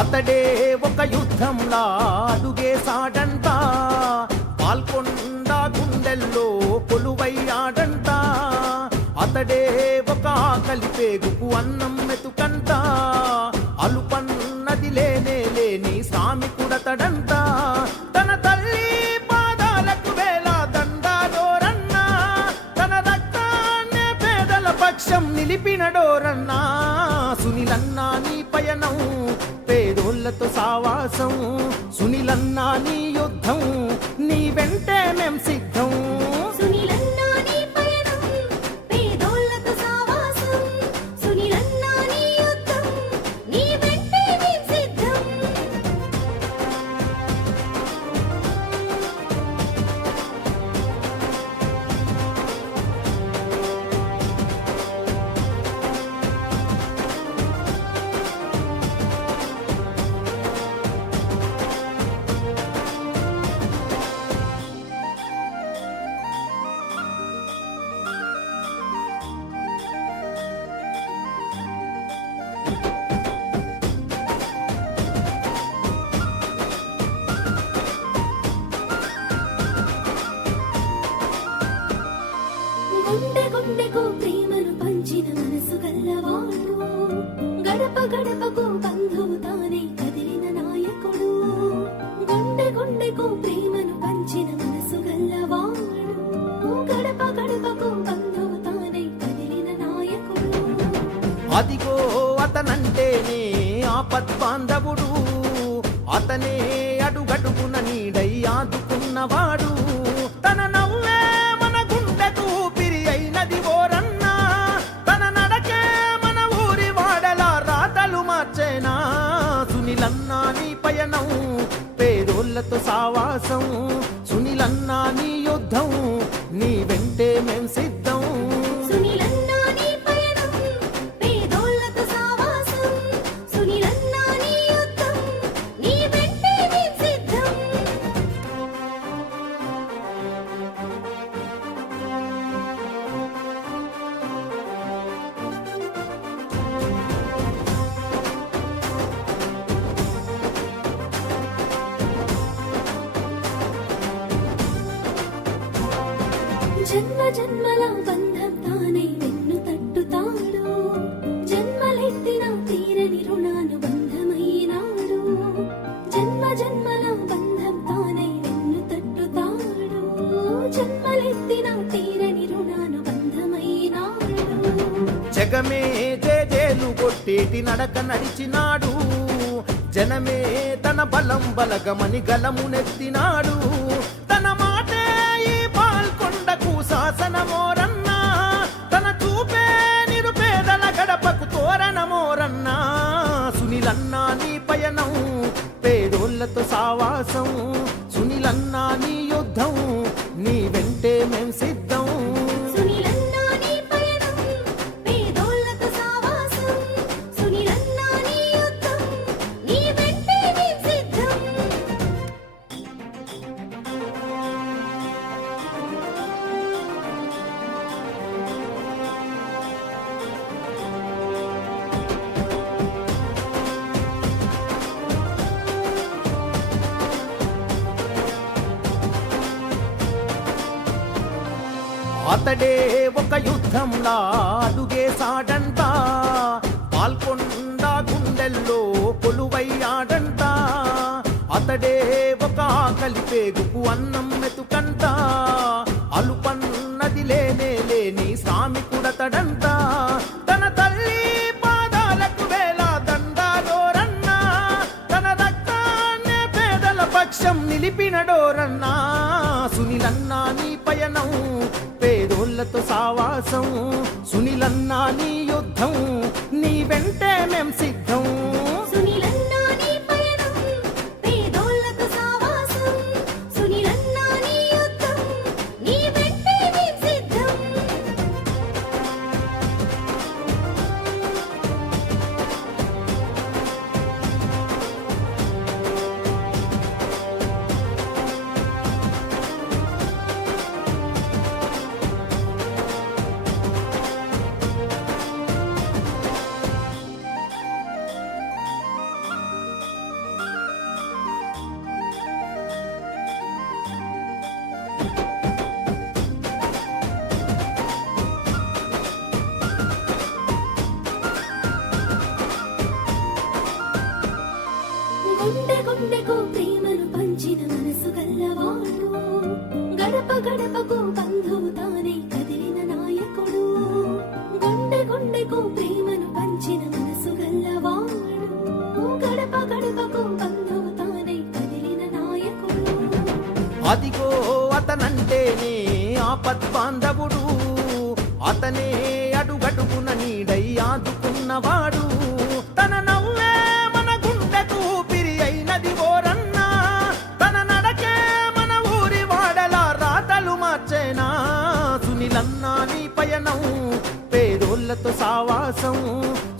అతడే ఒక యుద్ధంలా అడుగేశాడంట, పాల్కొండ గుండెల్లో కొలువయ్యాడంట. అతడే ఒక ఆకలి పేగుకు అన్నం మెతుకంట, అలుపన్నది లేనే లేని శ్రామికుడతడంట. తన తల్లి పాదాలకు వేల దండాడోరన్నా, తన రక్తాన్నే పేదల పక్షం నిలిపినడోరన్నా. సునీలన్నా నీ పయనం, పేదోళ్లతో సావాసం, సునీలన్నా నీ యుద్ధం, నీ వెంటే మేం సిద్ధం. సునీలన్నా నీ పయనం, పేదోళ్లతో సావాసం, సునీలన్నా నీ యుద్ధం, నీ వెంటే మేం సిద్ధం. గుండె గుండెకు ప్రేమను పంచిన మనసు గల్లవాడు, గడప గడపకు బంధువు తానే కదిలిన నాయకుడు. గుండె గుండెకు ప్రేమను పంచిన మనసు గల్లవాడు, గడప గడపకు బంధువు తానే కదిలిన నాయకుడు. అదిగో అతనంటేనే ఆపద్బాంధవుడు, అతనే అడుగడుగున నీడై ఆదుకున్నవాడు. తన నవ్వే మన గుండెకు ఊపిరి అయినది ఓరన్నా, తన నడకే మన ఊరి వాడలా రాతలు మార్చేనా. సునీలన్నా నీ పయనం, పేదోళ్లతో సావాసం, సునీలన్నా నీ యుద్ధం, నీ వెంటే మేం సిద్ధం. సునీలన్నా నీ పయనం, పేదోళ్లతో సావాసం, సునీలన్నా నీ యుద్ధం, నీ వెంటే మేం సిద్ధం. జన్మ జన్మల బంధం తానే వెన్ను తట్టుతాడు, జన్మలెత్తిన తీరని రుణానుబంధమైనాడు. జన్మ జన్మల బంధం తానే వెన్ను తట్టుతాడు, జన్మలెత్తిన తీరని రుణానుబంధమైనాడు. జగమే జేజేలు కొట్టేటి నడక నడిచినాడు, జనమే తన బలం బలగమని గలమునెత్తినాడు. తన మాటే ఈ పాల్కొండకు శాసనమోరన్నా, తన చూపే నిరుపేదల గడపకు తోరణమోరన్నా. సునీలన్నా నీ పయనం, పేదోళ్లతో సావాసం, సునీలన్నా నీ యుద్ధం, నీ వెంటే మేం సిద్ధం. సునీలన్నా నీ పయనం, పేదోళ్లతో సావాసం, సునీలన్నా నీ యుద్ధం, నీ వెంటే మేం సిద్ధం. అతడే ఒక యుద్ధంలా అడుగేశాడంట, పాల్కొండ గుండెల్లో కొలువయ్యాడంట. అతడే ఒక ఆకలి పేగుకు అన్నం మెతుకంట, అలుపన్నది లేనే లేని శ్రామికుడతడంట. తన తల్లి పాదాలకు వేల దండాడోరన్నా, తన రక్తాన్నే పేదల పక్షం నిలిపినడోరన్నా. సునీలన్నా నీ పయనం, పేదోళ్లతో సావాసం, సునీలన్నా నీ యుద్ధం, నీ వెంటే మేం సిద్ధం. సునీలన్నా నీ పయనం, పేదోళ్లతో సావాసం, సునీలన్నా నీ యుద్ధం, నీ వెంటే మేం సిద్ధం. గుండెకు ప్రేమను పంచిన మనసు గల్లవాడు గడప గడపకు బంధువు తానై కదిలిన నాయకుడు అదిగో అతనంటేనే ఆపద్బాంధవుడు అతనే అడుగడుగున నీడై ఆదుకున్నవాడు తన నవ్వే మన గుండెకు ఊపిరి అయినది ఓరన్నా తన నడకే మన ఊరి వాడల రాతలు మార్చేనా సునీలన్నా నీ పయనం పేదోళ్లతో సావాసం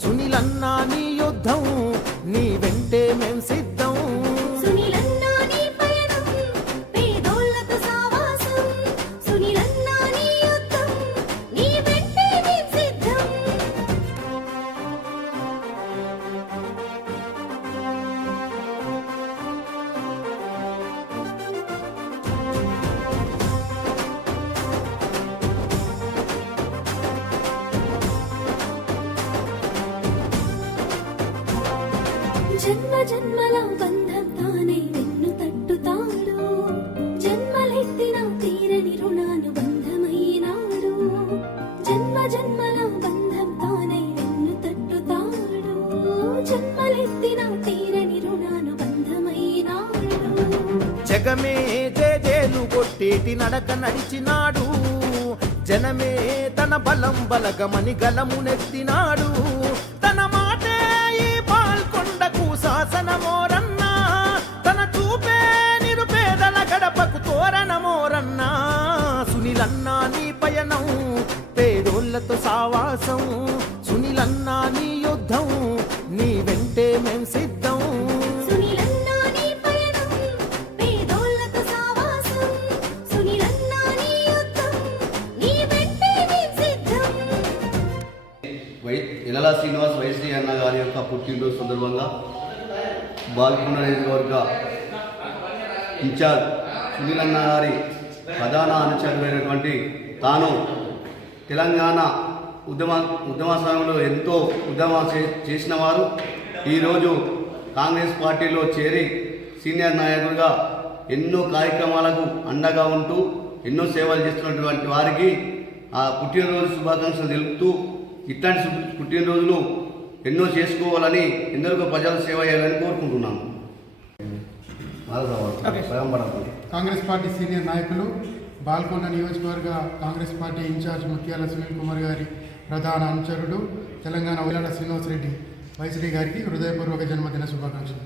సునీలన్నా నీ యుద్ధం నీ వెంటే మేం సిద్ధం సునీలన్నా నీ పయనం పేదోళ్లతో సావాసం సునీలన్నా నీ యుద్ధం నీ వెంటే మేం సిద్ధం జన్మ జన్మల బంధం తానై వెన్ను తట్టుతాడు జన్మలెత్తిన తీరని రుణానుబంధమైనాడు జన్మ జన్మల బంధం తానై వెన్ను తట్టుతాడు జన్మలెత్తిన తీరని రుణానుబంధమైనాడు జగమే జేజేలు కొట్టేటి నడక నడిచినాడు జనమే తన బలం బలగమని గలమునెత్తినాడు తన మాటే ఈ పాల్కొండకు శాసనమోరన్నా తన చూపే నిరుపేదల గడపకు తోరణమోరన్నా సునీలన్నా నీ పయనం పేదోళ్లతో సావాసం సునీలన్నా నీ యుద్ధం నీ వెంటే మేం సిద్ధం సునీలన్నా నీ పయనం పేదోళ్లతో సావాసం సునీలన్నా నీ యుద్ధం నీ వెంటే మేం సిద్ధం ఎలలా శ్రీనివాస్ వైశ్రీ అన్న గారి యొక్క పుట్టినరోజు సందర్భంగా బాల్కొండ నియోజకవర్గ ఇన్ఛార్జ్ సునీలన్న గారి ప్రధాన అనుచరుడైనటువంటి తాను తెలంగాణ ఉద్యమ సమయంలో ఎంతో ఉద్యమాలు చేసిన వారు ఈరోజు కాంగ్రెస్ పార్టీలో చేరి సీనియర్ నాయకుడిగా ఎన్నో కార్యక్రమాలకు అండగా ఉంటూ ఎన్నో సేవలు చేస్తున్నటువంటి వారికి ఆ పుట్టినరోజు శుభాకాంక్షలు తెలుపుతూ ఇట్లాంటి పుట్టినరోజులు ఎన్నో చేసుకోవాలని ఎందరికో ప్రజలకు సేవ చేయాలని కోరుకుంటున్నాను. కాంగ్రెస్ పార్టీ సీనియర్ నాయకులు బాల్కొండ నియోజకవర్గ కాంగ్రెస్ పార్టీ ఇన్ఛార్జ్ ముత్యాల సునీల్ కుమార్ గారి ప్రధాన అనుచరుడు తెలంగాణ ఎలలా శ్రీనివాస్ రెడ్డి వైశ్రీ గారికి హృదయపూర్వక జన్మదిన శుభాకాంక్షలు.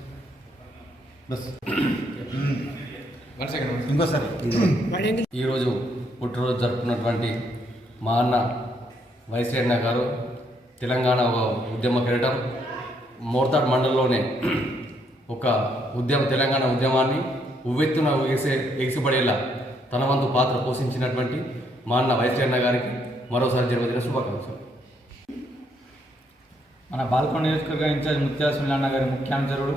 ఈరోజు పుట్టినరోజు జరుపుకున్నటువంటి మా అన్న వైశ్రీ అన్న గారు తెలంగాణ ఉద్యమ కిరీటం మోర్తాడ్ మండలంలోనే ఒక తెలంగాణ ఉద్యమాన్ని ఉవ్వెత్తున ఎగిసిపడేలా తన వంతు పాత్ర పోషించినటువంటి మా అన్న వైశ్రీ అన్న గారికి మరోసారి జన్మదిన శుభాకాంక్షలు. మన బాల్కొండ నియోజకవర్గ ఇన్ఛార్జ్ ముత్యాల సునీల్ అన్న గారి ముఖ్యాంశరుడు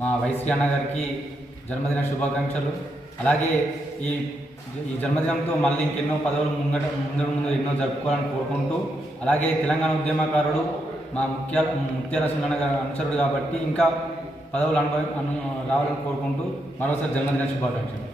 మా వైశ్రీ అన్న గారికి జన్మదిన శుభాకాంక్షలు. అలాగే ఈ జన్మదినంతో మళ్ళీ ఇంకెన్నో పదవులు ముందు ఎన్నో జరుపుకోవాలని కోరుకుంటూ, అలాగే తెలంగాణ ఉద్యమకారుడు మా ముత్యాల సునీల్ అన్న గారి అనుచరుడు కాబట్టి ఇంకా పదవులు రావాలని కోరుకుంటూ మరోసారి జన్మదిన శుభాకాంక్షలు.